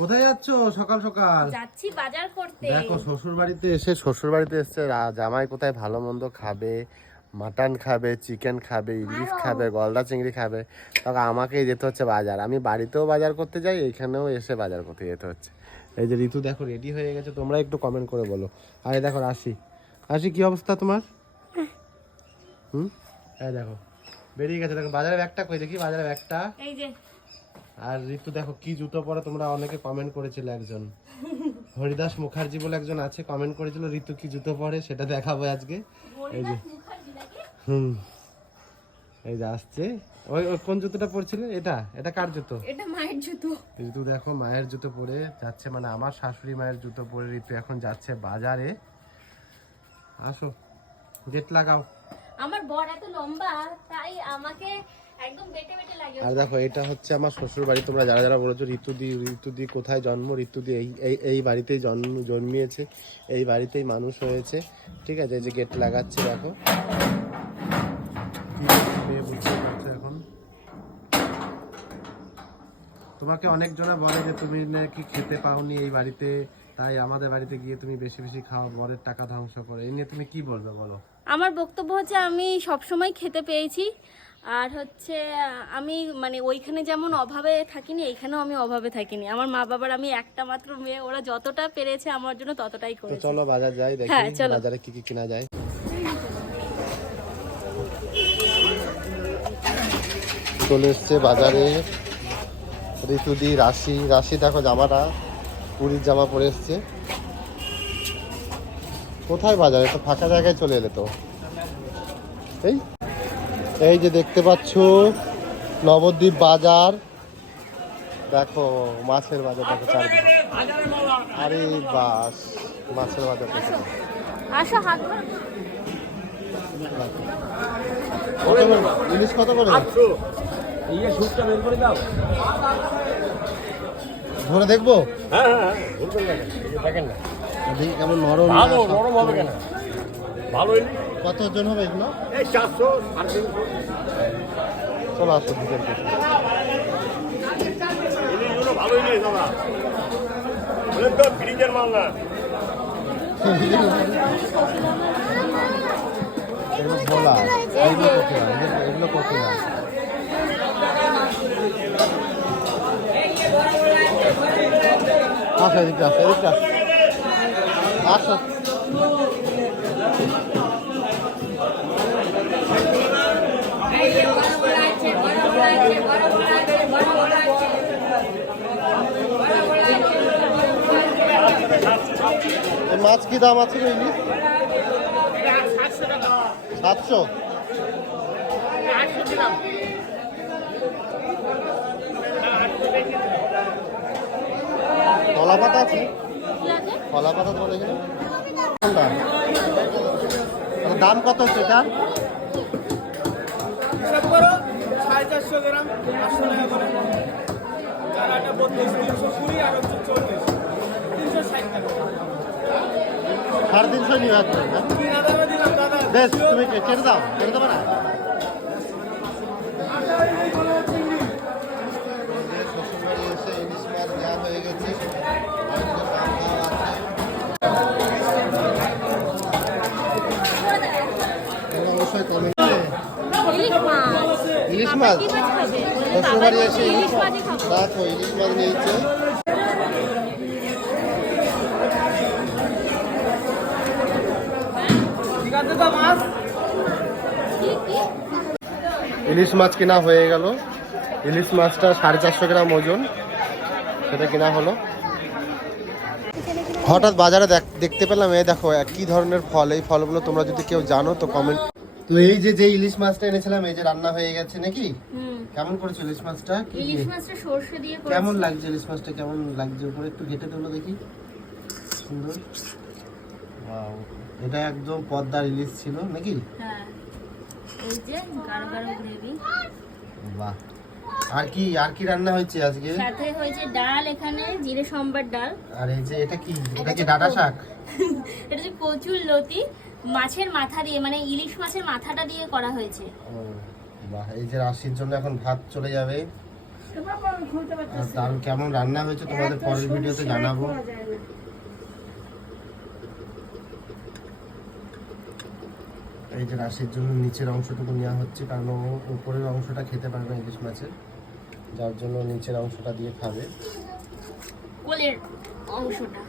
কোথায় যাচ্ছো সকাল সকাল? যাচ্ছি বাজার করতে। দেখো শ্বশুর বাড়িতে এসছে জামাই কোথায় ভালো মন্দ খাবে, মাটন খাবে, চিকেন খাবে, ইলিশ খাবে, গলদা চিংড়ি খাবে, তখন আমাকেই যেতে হচ্ছে বাজার। আমি বাড়িতেও বাজার করতে যাই, এইখানেও এসে বাজার করতে যেতে হচ্ছে। এই যে ঋতু দেখো রেডি হয়ে গেছে, তোমরা একটু কমেন্ট করে বলো। আর এই দেখো রাশি কি অবস্থা তোমার? এই দেখো বেরিয়ে গেছে, দেখো বাজারের ব্যাগটা কই দেখি, বাজারের ব্যাগটা এই যে। আর ঋতু দেখো কি জুতো পরে, তোমরা অনেকে কমেন্ট করেছিল, একজন হরিদাস মুখার্জি বলে একজন আছে, কমেন্ট করেছিল ঋতু কি জুতো পরে, সেটা দেখাবো আজকে। এই যে এই যে আসছে, ওই কোন জুতোটা পরছিলে? এটা কার জুতো? এটা মায়ের জুতো। ঋতু দেখো মায়ের জুতো পরে যাচ্ছে, মানে আমার শাশুড়ি মায়ের জুতো পরে ঋতু এখন যাচ্ছে বাজারে। আসো গেট লাগাও। আমার বর এত লম্বা, তাই আমাকে একদম বেটে বেটে লাগে। আর দেখো এটা হচ্ছে আমার শ্বশুর বাড়ি। তোমরা যারা যারা বলেছো ঋতুদি কোথায় জন্ম, ঋতুদি এই বাড়িতেই জন্মিয়েছে, এই বাড়িতেই মানুষ হয়েছে, ঠিক আছে। এই যে গেট লাগাচ্ছে দেখো, বুঝতে পারছো এখন। তোমাকে অনেকজনা বলে যে তুমি নাকি খেতে পাওনি এই বাড়িতে, তাই আমাদের বাড়িতে গিয়ে তুমি বেশি বেশি খাওয়া, বরের টাকা ধ্বংস করো। এই নিয়ে তুমি কি বলবে বলো? আমার বক্তব্য হচ্ছে আমি সবসময় খেতে পেয়েছি, আর হচ্ছে আমি মানে ওইখানে যেমন অভাবে থাকিনি, এইখানেও আমি অভাবে থাকিনি। আমার মা বাবার আমি একটা মাত্র মেয়ে, ওরা যতটা পেরেছে আমার জন্য ততটাই তো করেছে। চলো বাজার যাই, দেখি বাজারে কি কি কেনা যায়। চলে এসছে বাজারে ঋতুদি, রাশি দেখো জামাটা পুরীর জামা পরে এসছে। কোথায় বাজারে, তো ফাঁকা জায়গায় চলে এলে তো। এই যে দেখতে পাচ্ছ নবদ্বীপ বাজার, দেখো মাছের বাজার, দেখো চারদিকে। আরে বাস, মাছের বাজার দেখো। আসো হাত ধরো। ইলিশ কত করে? ধরে দেখবো দেখি কেমন নরম হবে কেন। ভালো কত ওজন হবে এগুলো? এই 400 350। চলো আসো ভিতরে। ইলিশগুলো ভালোই নেই দাদা, বলেন তো ফ্রিজের মাল না। এগুলো ভোলা, এগুলো কপি না। আসো এদিকে, আসো। মাছ কি দাম আছে? 700। কলা পাতা আছে? কলা পাতা তোমার এখানে দাম কত হচ্ছে এটা? 450 গ্রাম 500 টাকা করে। চারাটা 32, 320 আর 40, 360 টাকা। 350 নিয়ে আসবে না? 3000 দিলাম দাদা। বেশ, তুমি কেটে দাও, কেটে দেবে না? শ্বশুরবাড়ি এসে ইলিশ মাছ দেওয়া হয়ে গেছে, অবশ্যই কমে। ইলিশ মাছ শ্বশুরবাড়ি এসে দেখো ইলিশ মাছ নিয়েছে। ইলিশ মাছ কেনা হয়ে গেল। ইলিশ মাছটা 450 গ্রাম ওজন, সেটা কেনা হলো। হঠাৎ বাজারে দেখতে পেলাম, এই দেখো কি ধরনের ফল, এই ফলগুলো তোমরা যদি কেউ জানো তো কমেন্ট। তো এই যে ইলিশ মাছটা এনেছিলাম, এই যে রান্না হয়ে গেছে নাকি? কেমন করেছো ইলিশ মাছটা? ইলিশ মাছটা সরষে দিয়ে করেছি। কেমন লাগছে ইলিশ মাছটা, কেমন লাগছে উপরে একটু ঘেটে তোলো দেখি। সুন্দর, ওয়াও, এটা একদম পদ্মার ইলিশ ছিল নাকি? হ্যাঁ, এই যে গাঢ় গাঢ় গ্রেভি। বাহ। আর কি রান্না হয়েছে আজকে? সাথে হয়েছে ডাল, এখানে জিরে সম্বার ডাল। আর এই যে এটা কি ডাঁটা শাক? এটা যে কচুর লতি মাছের মাথা দিয়ে, মানে ইলিশ মাছের মাথাটা দিয়ে করা হয়েছে। বাহ, এই যে রাশির জন্য এখন ভাত চলে যাবে। আর তার কেমন রান্না হয়েছে তোমাদের পরের ভিডিওতে জানাবো। এই যে রাশির জন্য নিচের অংশটুকু নেওয়া হচ্ছে, কারণ ও উপরের অংশটা খেতে পারবে না ইলিশ মাছের, যার জন্য নিচের অংশটা দিয়ে খাবে। কোলের অংশটা